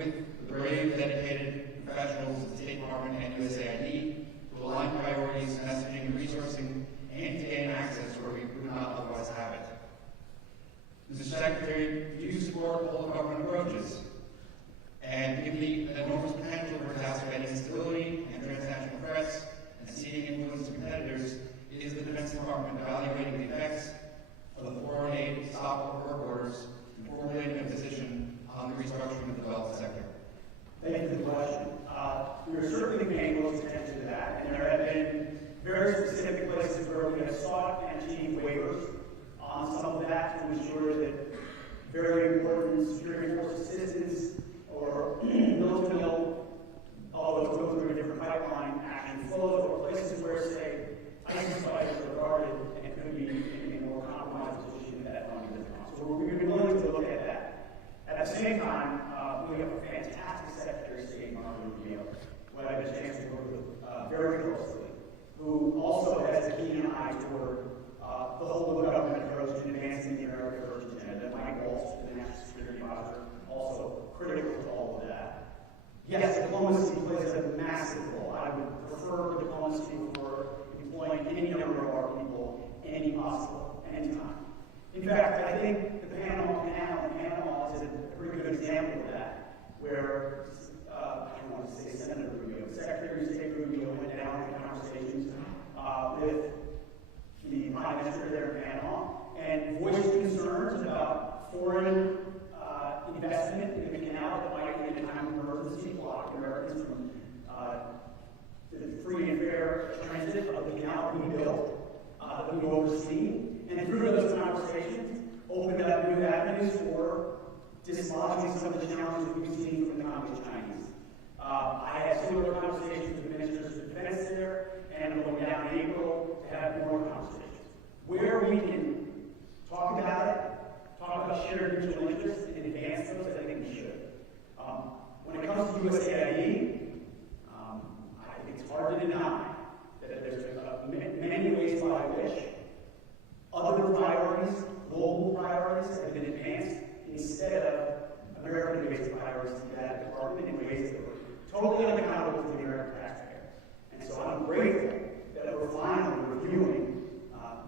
with the brave, dedicated professionals of the State Department and USAID to align priorities, messaging, and resourcing, and to gain access where we would not otherwise have it. Mr. Secretary, do you support whole government approaches? And given the enormous potential for exacerbating instability and transnational threats and ceding influence to competitors, is the Defense Department evaluating the effects of the foreign aid stop work orders and formulating a position on the restructuring of the developed sector? Thank you for the question. We are certainly paying close attention to that, and there have been very specific places where we have sought and achieved waivers on some of that to ensure that very important security force assistance or mill-to-mill, although go through a different pipeline, action flows, or places where, say, ISIS fighters are guarded and could be in a more compromised position at that funding doesn't come. So we've been willing to look at that. At the same time, we have a fantastic Secretary of State, Mark Rubio, who I've had a chance to work with very closely, who also has a keen eye toward the whole government approach to advancing the America First agenda. Mike Walsh, the National Security Advisor, also critical to all of that. Yes, diplomacy plays a massive role. I would prefer diplomacy for employing any number of our people, any possible, anytime. In fact, I think the Panama Canal is a pretty good example of that, where I don't want to say Senator Rubio, Secretary of State Rubio went down in conversations with the Prime Minister there in Panama and voiced concerns about foreign investment in the canal that might, in a time of emergency, block Americans from the free and fair transit of the canal being built that we oversee. And through those conversations, opened up new avenues for dislodging some of the challenges we've seen from the Communist Chinese. I had similar conversations with ministers of defense there, and I'm going down in April to have more conversations. Where we can talk about it, talk about shared mutual interests, and advance those, I think we should. When it comes to USAID, I think it's hard to deny that there's many ways by which other priorities, global priorities, have been advanced instead of American-based priorities to that department in ways that were totally unaccountable to the American taxpayer. And so I'm grateful that we're finally reviewing,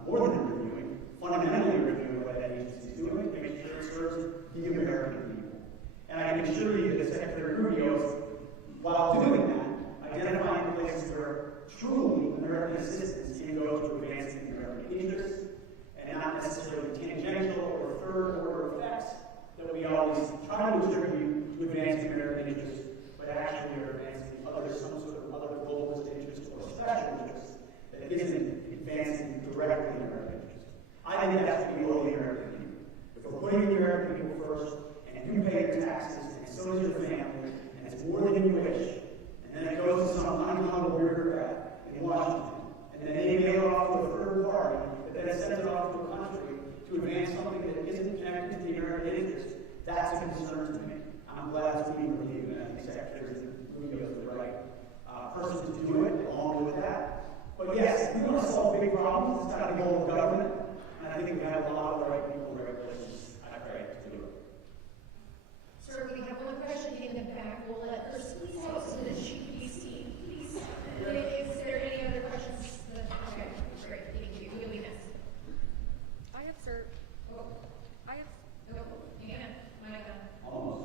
more than reviewing, fundamentally reviewing what that agency is doing to make sure it serves the American people. And I can assure you that Secretary Rubio, while doing that, identifying places where truly American assistance can go to advancing the American interests and not necessarily tangential or third-order effects that we always try to attribute to advancing American interests, but actually are advancing some sort of other globalist interest or special interest that isn't advancing directly American interests. I think that's what we owe the American people. If we're putting the American people first, and you pay your taxes, and so does your family, and it's more than you wish, and then it goes to some unaccountable bureaucrat in Washington, and then they mail it off to a third party, but then it sends it off to a country to advance something that isn't connected to the American interest. That's a concern to me. I'm glad it's being reviewed, and I think Secretary Rubio is the right person to do it, along with that. But yes, if we want to solve big problems, it's got to go with government, and I think we have a lot of the right people in the right places to do it. Sir, we have one question in the back. We'll let her please help so that she can be seen. Please. Is there any other questions? Okay, great. Thank you. You'll be next. I have, sir. Oh, I have. no, you can't. Mic on. Almost.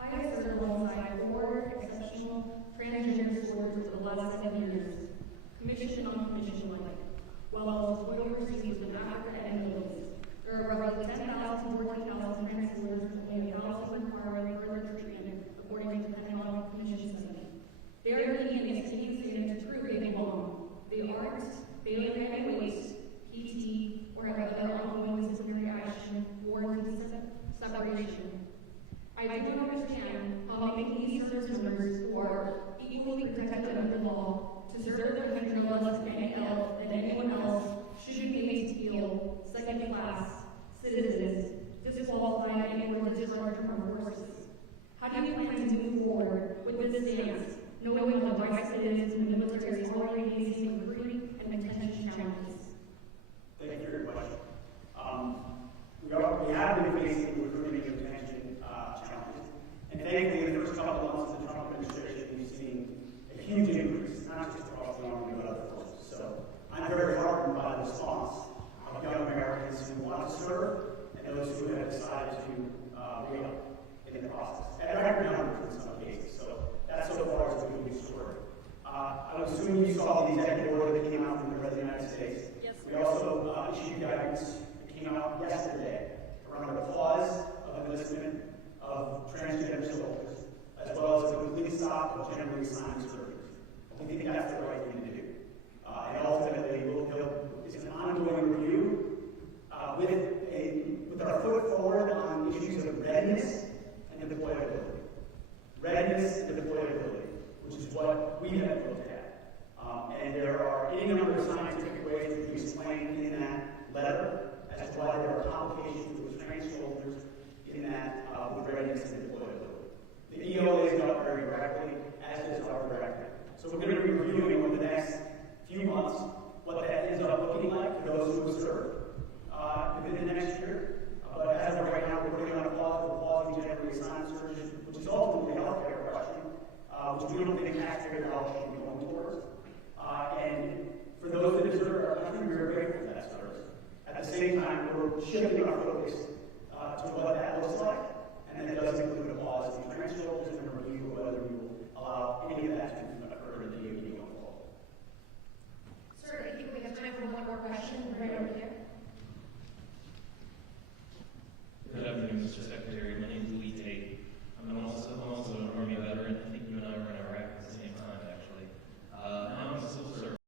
I have served alongside 4 exceptional transgender soldiers for the last 7 years, commission on commission like, while toil overseas in Africa and the Middle East. There are roughly 10 we have been facing recruiting and retention challenges. And thankfully, in the first couple of months of the Trump administration, we've seen a huge increase, not just across the Army, but other forces. So I'm very heartened by the response of young Americans who want to serve and those who have decided to re-up in the process. At record numbers in some cases. So that so far is a good news story. I would assume you saw the executive order that came out from the President of the United States. Yes. We also issued guidance that came out yesterday around the cause of enlistment of transgender soldiers, as well as the complete stop of gender reassigned surgeries. We think that's the right thing to do. And ultimately, it's an ongoing review with our foot forward on issues of readiness and deployability. Readiness and deployability, which is what we have looked at. And there are any number of scientific ways that we explain in that letter as to why there are complications with trans soldiers in that with readiness and deployability. The EO lays it out very directly, as does our directive. So we're going to be reviewing over the next few months what that ends up looking like for those who have served within the next year. But as of right now, we're putting on a pause for pausing gender reassigned surgeries, which is ultimately a healthcare question, which we don't think taxpayer dollars should be going towards. And for those that deserve our country, we are grateful for that service. At the same time, we're shifting our focus to what that looks like, and that does include a pause in trans soldiers and a review of whether we will allow any of that to